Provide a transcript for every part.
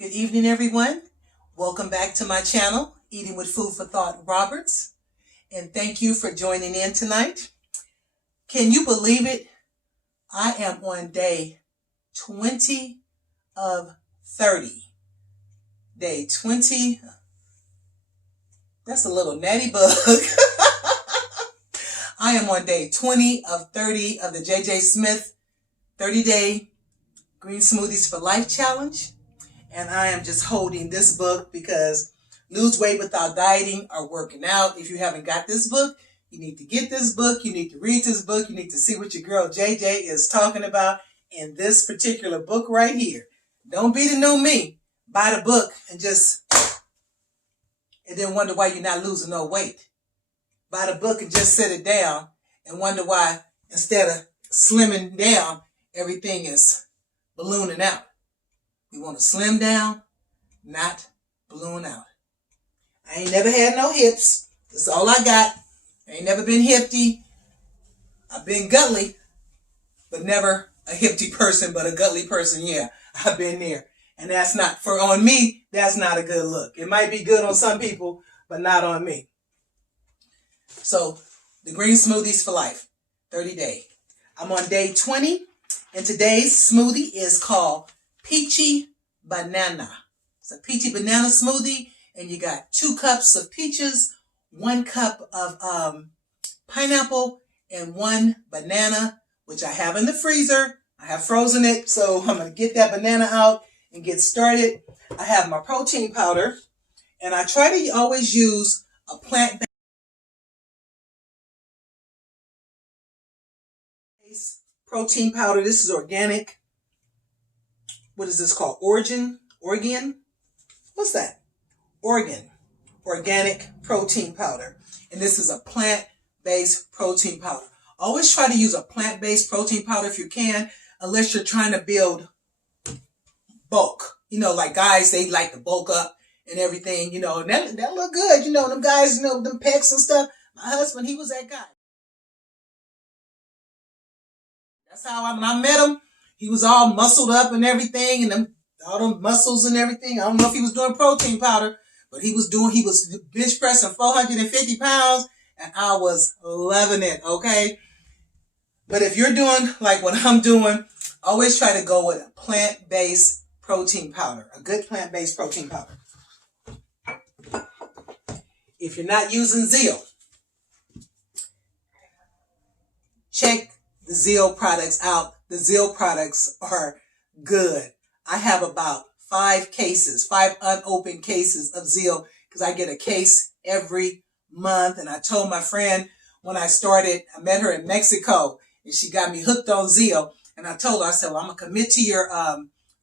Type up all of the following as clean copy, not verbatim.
Good evening, everyone. Welcome back to my channel, Eating with Food for Thought Roberts. And thank you for joining in tonight. Can you believe it? I am on day 20 of 30. Day 20. That's a little natty bug. I am on day 20 of 30 of the J.J. Smith 30-day Green Smoothies for Life Challenge. And I am just holding this book because lose weight without dieting or working out. If you haven't got this book, you need to get this book. You need to read this book. You need to see what your girl JJ is talking about in this particular book right here. Don't be the new me. Buy the book and then wonder why you're not losing no weight. Buy the book and just sit it down and wonder why instead of slimming down, everything is ballooning out. We want to slim down, not balloon out. I ain't never had no hips. That's all I got. I ain't never been hipty. I've been gutly, but never a hipty person, but a gutly person. Yeah, I've been there. And that's not, on me, that's not a good look. It might be good on some people, but not on me. So, the Green Smoothies for Life, 30 day. I'm on day 20, and today's smoothie is called Peachy Banana. It's a peachy banana smoothie, and you got 2 cups of peaches, 1 cup of pineapple, and 1 banana, which I have in the freezer. I have frozen it, so I'm going to get that banana out and get started. I have my protein powder, and I try to always use a plant-based protein powder. This is organic. What is this called? Oregon? What's that? Organic protein powder. And this is a plant-based protein powder. Always try to use a plant-based protein powder if you can, unless you're trying to build bulk. You know, like guys, they like to bulk up and everything, you know, and that look good. You know, them guys, you know, them pecs and stuff. My husband, he was that guy. That's how when I met him, he was all muscled up and everything, and all them muscles and everything. I don't know if he was doing protein powder, but he was bench pressing 450 pounds, and I was loving it, okay? But if you're doing like what I'm doing, always try to go with a plant-based protein powder, a good plant-based protein powder. If you're not using Zeal, check the Zeal products out. The Zeal products are good. I have about 5 unopened cases of Zeal, because I get a case every month. And I told my friend when I started, I met her in Mexico, and she got me hooked on Zeal. And I told her, I said, well, I'm going to commit to your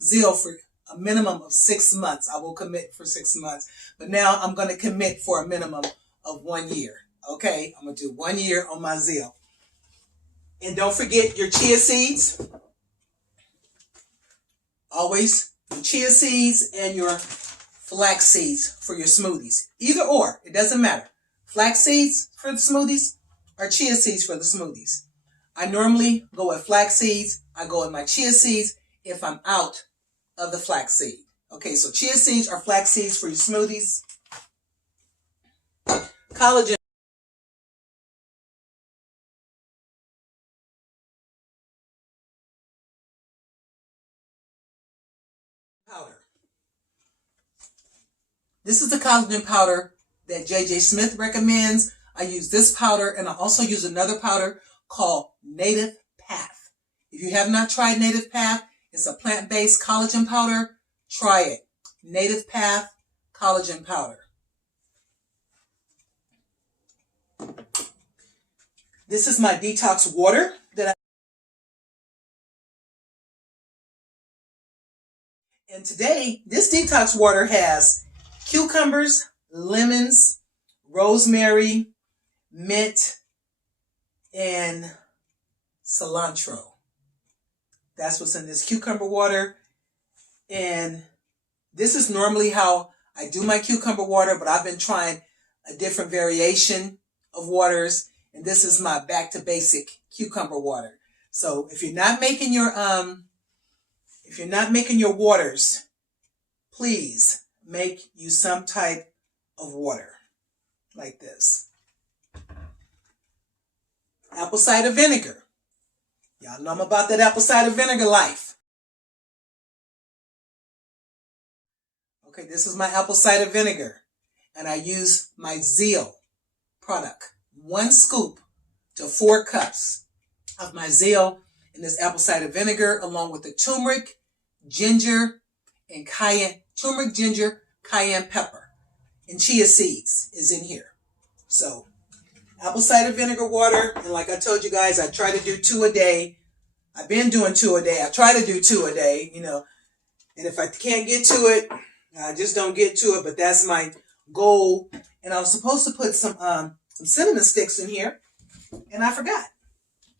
Zeal for a minimum of 6 months. I will commit for 6 months. But now I'm going to commit for a minimum of 1 year. Okay, I'm going to do 1 year on my Zeal. And don't forget your chia seeds. Always your chia seeds and your flax seeds for your smoothies. Either or, it doesn't matter. Flax seeds for the smoothies or chia seeds for the smoothies. I normally go with flax seeds. I go with my chia seeds if I'm out of the flax seed. Okay, so chia seeds or flax seeds for your smoothies. Collagen powder. This is the collagen powder that J.J. Smith recommends. I use this powder, and I also use another powder called Native Path. If you have not tried Native Path, it's a plant-based collagen powder. Try it. Native Path collagen powder. This is my detox water that and today, this detox water has cucumbers, lemons, rosemary, mint, and cilantro. That's what's in this cucumber water. And this is normally how I do my cucumber water, but I've been trying a different variation of waters. And this is my back to basic cucumber water. So if you're not making your waters, please make you some type of water like this. Apple cider vinegar. Y'all know I'm about that apple cider vinegar life. Okay, this is my apple cider vinegar. And I use my Zeal product. 1 scoop to 4 cups of my Zeal in this apple cider vinegar, along with the turmeric, ginger, and cayenne. Turmeric, ginger, cayenne pepper, and chia seeds is in here. So, apple cider vinegar water, and like I told you guys, I try to do 2 a day. I've been doing 2 a day. I try to do 2 a day, you know. And if I can't get to it, I just don't get to it. But that's my goal. And I was supposed to put some cinnamon sticks in here, and I forgot.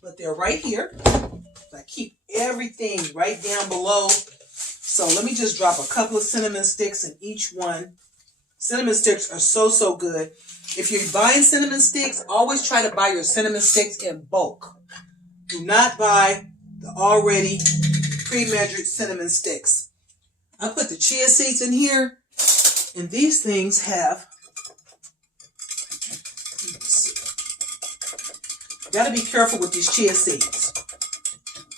But they're right here. I keep everything right down below. So let me just drop a couple of cinnamon sticks in each one. Cinnamon sticks are so good. If you're buying cinnamon sticks, always try to buy your cinnamon sticks in bulk. Do not buy the already pre-measured cinnamon sticks. I put the chia seeds in here, and these things have, you gotta be careful with these chia seeds.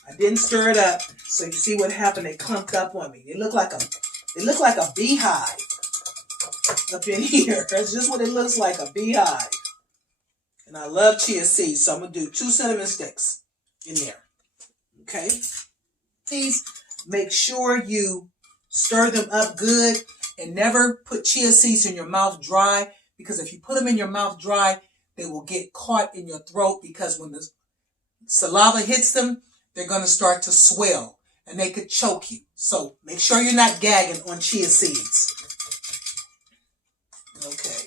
I didn't stir it up, so you see what happened. They clumped up on me. They look like a beehive up in here. That's just what it looks like, a beehive. And I love chia seeds, so I'm gonna do 2 cinnamon sticks in there. Okay. Please make sure you stir them up good, and never put chia seeds in your mouth dry, because if you put them in your mouth dry, they will get caught in your throat, because when the saliva hits them, they're going to start to swell and they could choke you. So make sure you're not gagging on chia seeds. Okay.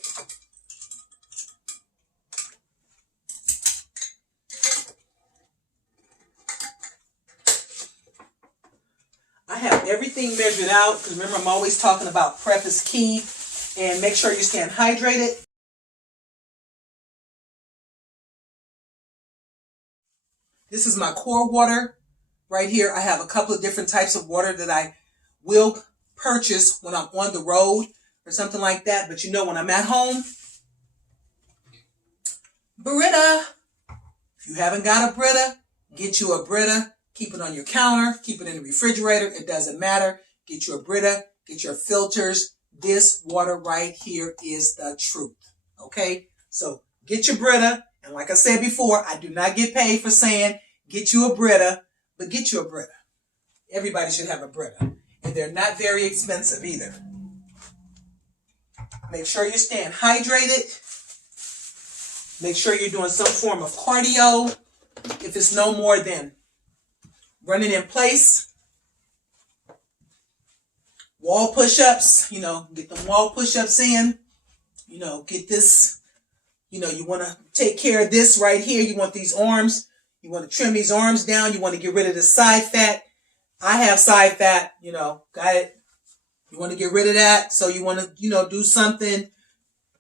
I have everything measured out, because remember, I'm always talking about prep is key, and make sure you stay hydrated. This is my core water right here. I have a couple of different types of water that I will purchase when I'm on the road or something like that. But you know, when I'm at home, Brita. If you haven't got a Brita, get you a Brita. Keep it on your counter. Keep it in the refrigerator. It doesn't matter. Get you a Brita. Get your filters. This water right here is the truth. Okay? So get your Brita. And like I said before, I do not get paid for saying get you a Brita, but get you a Brita. Everybody should have a Brita. And they're not very expensive either. Make sure you're staying hydrated. Make sure you're doing some form of cardio. If it's no more than running in place. Wall push-ups, get them wall push-ups in. Get this, you want to take care of this right here. You want these arms. You want to trim these arms down. You want to get rid of the side fat. I have side fat, got it. You want to get rid of that. So you want to, do something,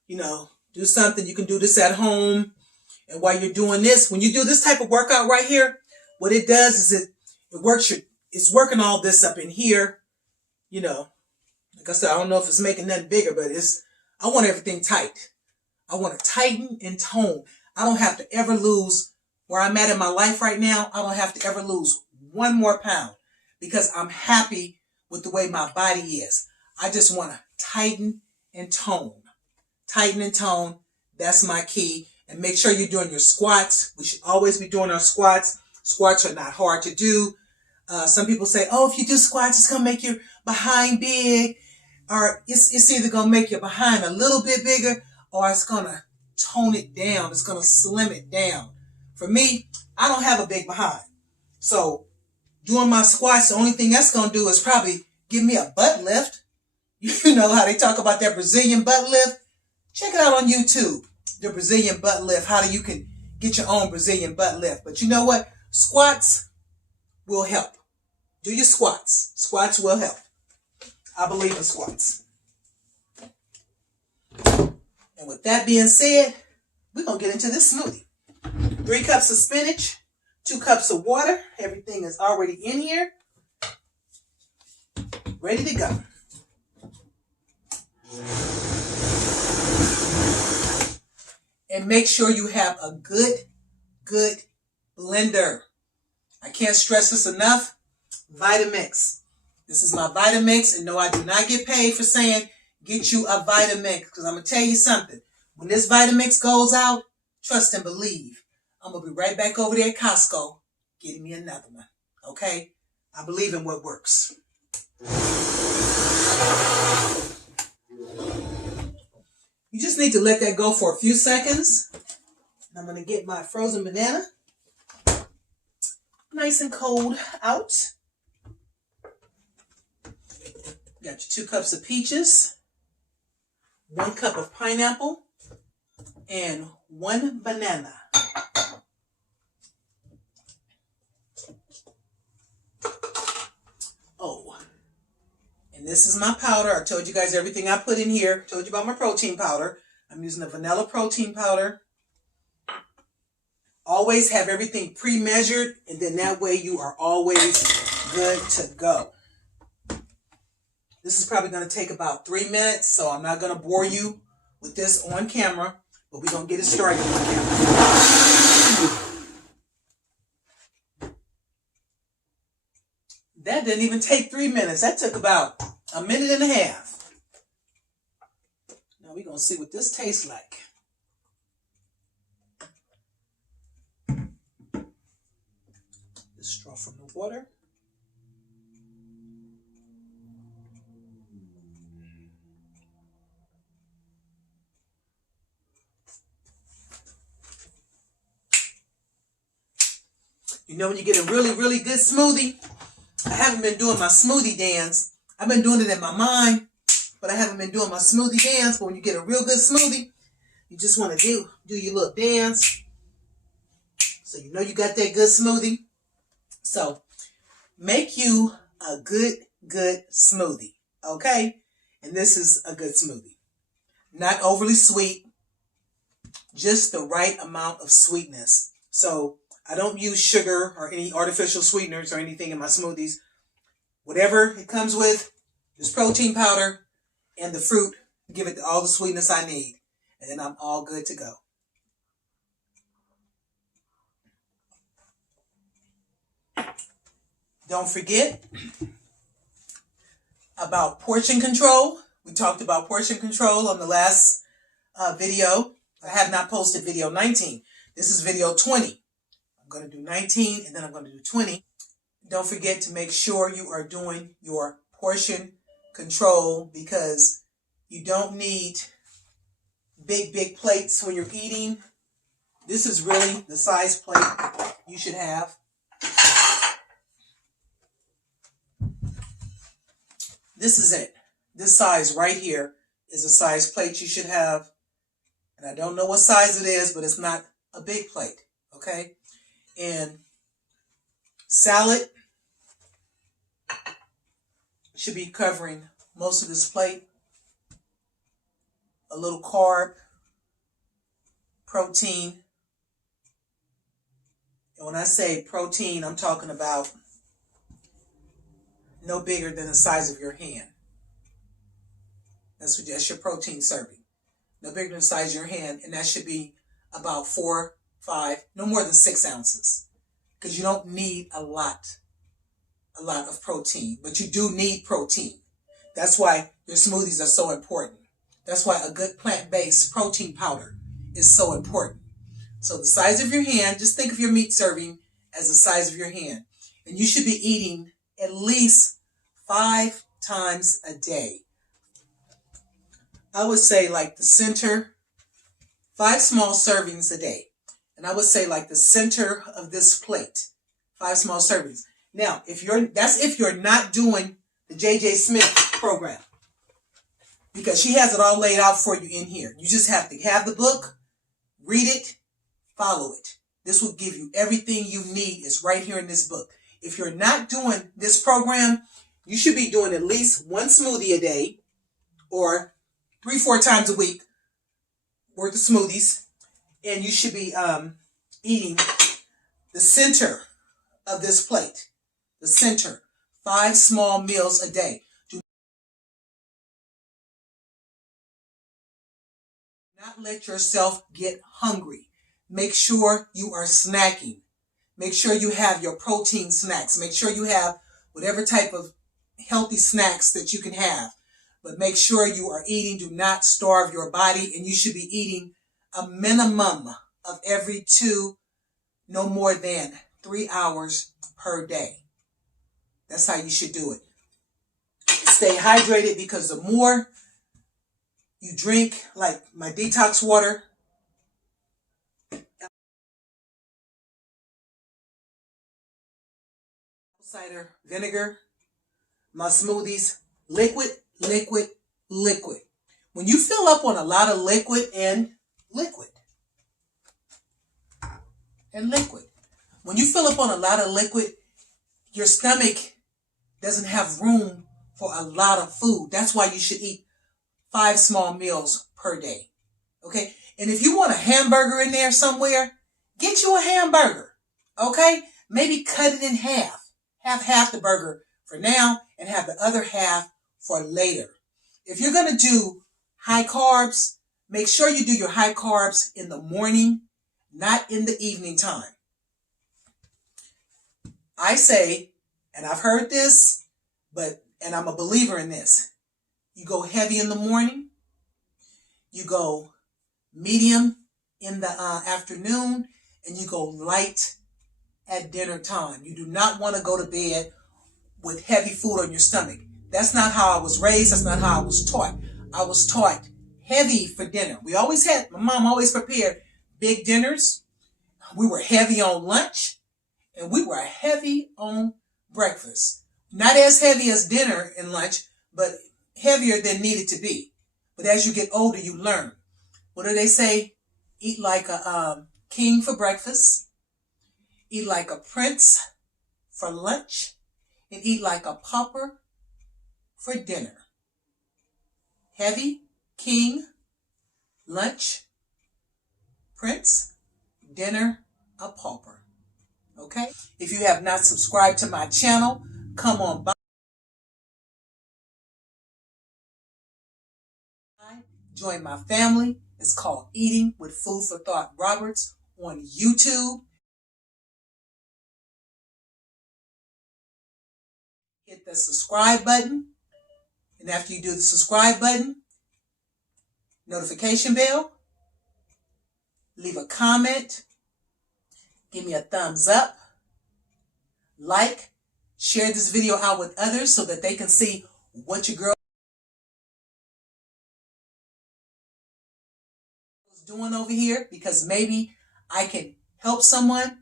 do something. You can do this at home. And while you're doing this, when you do this type of workout right here, what it does is it's working all this up in here. Like I said, I don't know if it's making nothing bigger, but I want everything tight. I want to tighten and tone. I don't have to ever lose where I'm at in my life right now. I don't have to ever lose 1 more pound, because I'm happy with the way my body is. I just want to tighten and tone. Tighten and tone. That's my key. And make sure you're doing your squats. We should always be doing our squats. Squats are not hard to do. Some people say, oh, if you do squats, it's going to make your behind big. Or it's either going to make your behind a little bit bigger, or it's going to tone it down. It's going to slim it down. For me, I don't have a big behind. So doing my squats, the only thing that's going to do is probably give me a butt lift. You know how they talk about that Brazilian butt lift? Check it out on YouTube. The Brazilian butt lift. How you can get your own Brazilian butt lift. But you know what? Squats will help. Do your squats. Squats will help. I believe in squats. And with that being said, we're going to get into this smoothie. 3 cups of spinach, 2 cups of water. Everything is already in here. Ready to go. And make sure you have a good blender. I can't stress this enough. Vitamix. This is my Vitamix, and no, I do not get paid for saying get you a Vitamix, because I'm going to tell you something. When this Vitamix goes out, trust and believe, I'm going to be right back over there at Costco getting me another one. Okay? I believe in what works. You just need to let that go for a few seconds. And I'm going to get my frozen banana nice and cold out. Got your 2 cups of peaches, 1 cup of pineapple, and 1 banana. Oh, and this is my powder. I told you guys everything I put in here. I told you about my protein powder. I'm using a vanilla protein powder. Always have everything pre-measured, and then that way you are always good to go. This is probably going to take about 3 minutes, so I'm not going to bore you with this on camera, but we're going to get it started on camera. That didn't even take 3 minutes. That took about a minute and a half. Now we're going to see what this tastes like. The straw from the water. You know when you get a really good smoothie? I haven't been doing my smoothie dance. I've been doing it in my mind, but I haven't been doing my smoothie dance. But when you get a real good smoothie, you just want to do your little dance. So you know you got that good smoothie. So make you a good smoothie, okay? And this is a good smoothie. Not overly sweet, just the right amount of sweetness. So I don't use sugar or any artificial sweeteners or anything in my smoothies. Whatever it comes with, this protein powder and the fruit, give it all the sweetness I need. And then I'm all good to go. Don't forget about portion control. We talked about portion control on the last video. I have not posted video 19. This is video 20. I'm going to do 19 and then I'm going to do 20. Don't forget to make sure you are doing your portion control, because you don't need big plates when you're eating. This is really the size plate you should have. This is it. This size right here is a size plate you should have. And I don't know what size it is, but it's not a big plate, okay? And salad should be covering most of this plate. A little carb, protein. And when I say protein, I'm talking about no bigger than the size of your hand. That's your protein serving. No bigger than the size of your hand. And that should be about 4, 5, no more than 6 ounces. Because you don't need a lot of protein. But you do need protein. That's why your smoothies are so important. That's why a good plant-based protein powder is so important. So the size of your hand, just think of your meat serving as the size of your hand. And you should be eating at least 5 times a day. I would say like the center, 5 small servings a day. And I would say like the center of this plate, 5 small servings. Now, if you're not doing the J.J. Smith program, because she has it all laid out for you in here. You just have to have the book, read it, follow it. This will give you everything you need is right here in this book. If you're not doing this program, you should be doing at least 1 smoothie a day or 3-4 times a week worth of smoothies. And you should be eating the center of this plate. The center. 5 small meals a day. Do Not let yourself get hungry. Make sure you are snacking. Make sure you have your protein snacks. Make sure you have whatever type of healthy snacks that you can have. But make sure you are eating. Do not starve your body. And you should be eating a minimum of every 2, no more than 3 hours per day. That's how you should do it. Stay hydrated, because the more you drink, like my detox water, cider vinegar, my smoothies, liquid, liquid, liquid. When you fill up on a lot of liquid and liquid, when you fill up on a lot of liquid, your stomach doesn't have room for a lot of food. That's why you should eat 5 small meals per day. Okay? And if you want a hamburger in there somewhere, get you a hamburger. Okay? Maybe cut it in half. Have half the burger for now and have the other half for later. If you're going to do high carbs, make sure you do your high carbs in the morning, not in the evening time. I say, and I've heard this, and I'm a believer in this, you go heavy in the morning, you go medium in the afternoon, and you go light at dinner time. You do not want to go to bed with heavy food on your stomach. That's not how I was raised. That's not how I was taught. I was taught heavy for dinner. My mom always prepared big dinners. We were heavy on lunch, and we were heavy on breakfast. Not as heavy as dinner and lunch, but heavier than needed to be. But as you get older, you learn. What do they say? Eat like a king for breakfast, eat like a prince for lunch, and eat like a pauper for dinner. Heavy, king, lunch, prince, dinner, a pauper. Okay? If you have not subscribed to my channel, come on by. Join my family. It's called Eating with Food for Thought Roberts on YouTube. Hit the subscribe button. And after you do the subscribe button, notification bell, leave a comment, give me a thumbs up, like, share this video out with others so that they can see what your girl is doing over here, because maybe I can help someone,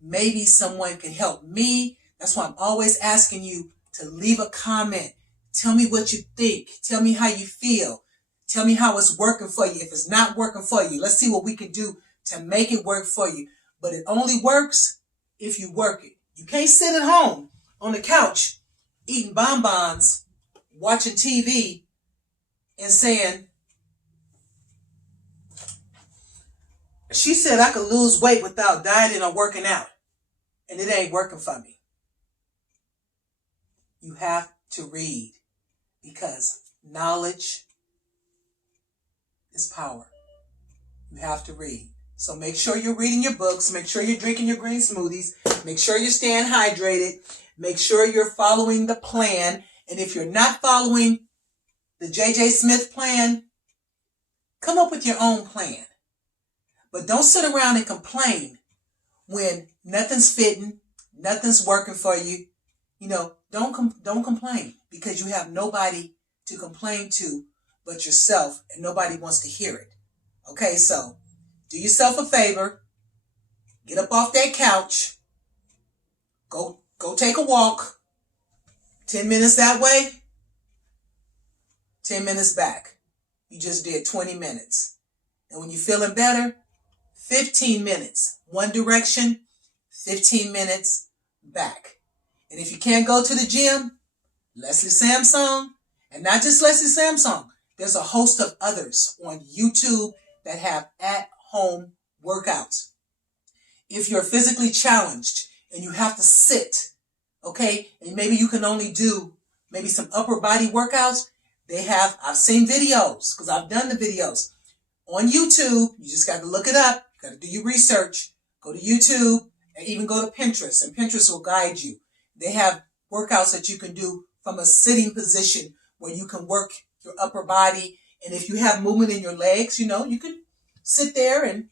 maybe someone can help me. That's why I'm always asking you to leave a comment. Tell me what you think. Tell me how you feel. Tell me how it's working for you. If it's not working for you, let's see what we can do to make it work for you. But it only works if you work it. You can't sit at home on the couch eating bonbons, watching TV, and saying, she said I could lose weight without dieting or working out, and it ain't working for me. You have to read, because knowledge is power. You have to read. So make sure you're reading your books. Make sure you're drinking your green smoothies. Make sure you're staying hydrated. Make sure you're following the plan. And if you're not following the J.J. Smith plan, come up with your own plan. But don't sit around and complain when nothing's fitting, nothing's working for you. You know, don't complain, because you have nobody to complain to but yourself, and nobody wants to hear it. Okay, so do yourself a favor. Get up off that couch. Go take a walk. 10 minutes that way, 10 minutes back. You just did 20 minutes. And when you're feeling better, 15 minutes. One direction, 15 minutes back. And if you can't go to the gym, Leslie Samsung, and not just Leslie Samsung, there's a host of others on YouTube that have at-home workouts. If you're physically challenged and you have to sit, okay, and maybe you can only do maybe some upper body workouts, I've seen videos, because I've done the videos on YouTube. You just got to look it up. You got to do your research. Go to YouTube and even go to Pinterest, and Pinterest will guide you. They have workouts that you can do from a sitting position where you can work your upper body. And if you have movement in your legs, you can sit there and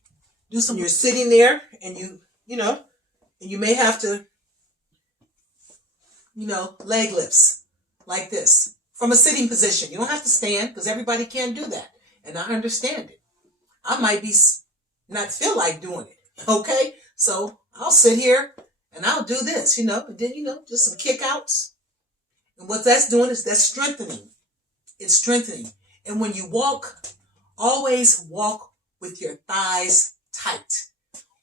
do some. You're sitting there and and you may have to, leg lifts like this from a sitting position. You don't have to stand because everybody can't do that. And I understand it. I might not feel like doing it. Okay. So I'll sit here and I'll do this, and then, just some kick outs. And what that's doing is that's strengthening. It's strengthening. And when you walk, always walk with your thighs tight.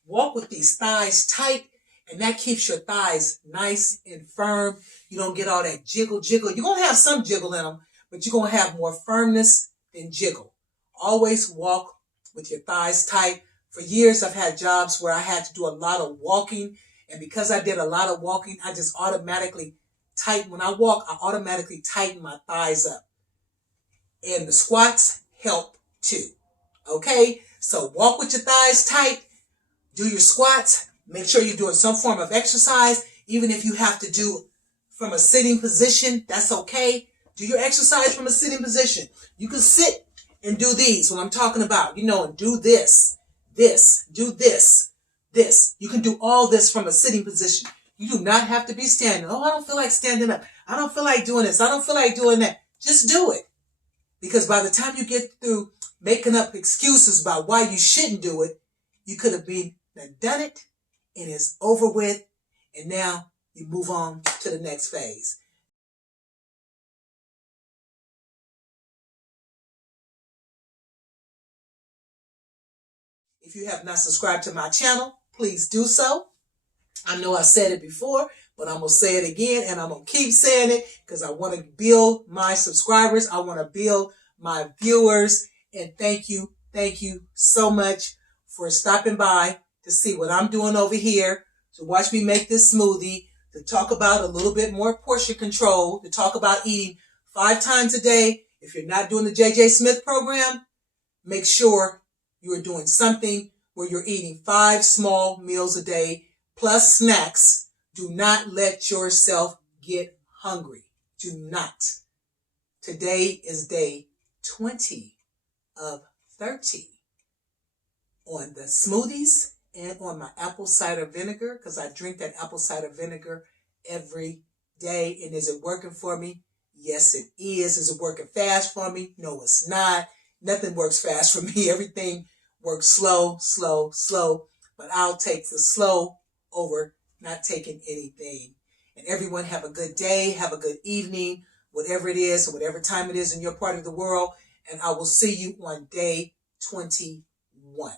Walk with these thighs tight, and that keeps your thighs nice and firm. You don't get all that jiggle. You're going to have some jiggle in them, but you're going to have more firmness than jiggle. Always walk with your thighs tight. For years, I've had jobs where I had to do a lot of walking. And because I did a lot of walking, I just automatically tighten. When I walk, I automatically tighten my thighs up. And the squats help too. Okay? So walk with your thighs tight. Do your squats. Make sure you're doing some form of exercise. Even if you have to do from a sitting position, that's okay. Do your exercise from a sitting position. You can sit and do these, what I'm talking about, and do this, do this. You can do all this from a sitting position. You do not have to be standing. Oh, I don't feel like standing up. I don't feel like doing this. I don't feel like doing that. Just do it. Because by the time you get through making up excuses about why you shouldn't do it, you could have done it and it's over with. And now you move on to the next phase. If you have not subscribed to my channel, please do so. I know I said it before, but I'm going to say it again, and I'm going to keep saying it because I want to build my subscribers. I want to build my viewers. And thank you so much for stopping by to see what I'm doing over here, to watch me make this smoothie, to talk about a little bit more portion control, to talk about eating 5 times a day. If you're not doing the JJ Smith program, make sure you are doing something where you're eating 5 small meals a day plus snacks. Do not let yourself get hungry. Do not. Today is day 20 of 30 on the smoothies and on my apple cider vinegar, because I drink that apple cider vinegar every day. And is it working for me? Yes, it is. Is it working fast for me? No, it's not. Nothing works fast for me. Everything works slow. But I'll take the slow over not taking anything. And everyone have a good day. Have a good evening, whatever it is, or whatever time it is in your part of the world. And I will see you on day 21.